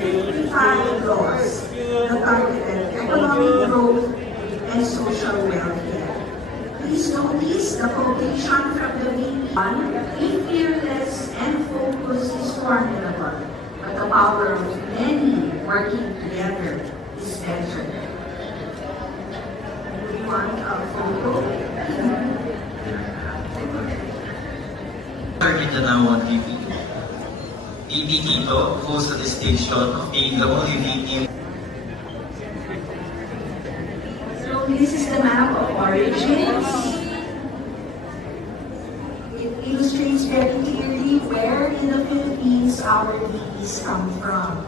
55 laws that targeted economic growth and social welfare. Please notice the quotation from the VP1: "Be fearless and focused is formidable, but the power of many working together is better." We want a photo. Mindanao VP. VP Tito holds the distinction of being the only VP. So this is the map of origins. It illustrates very clearly where in the Philippines our VPs come from.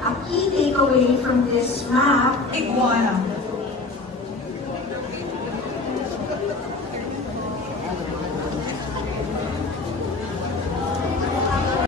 A key takeaway from this map: Iguana.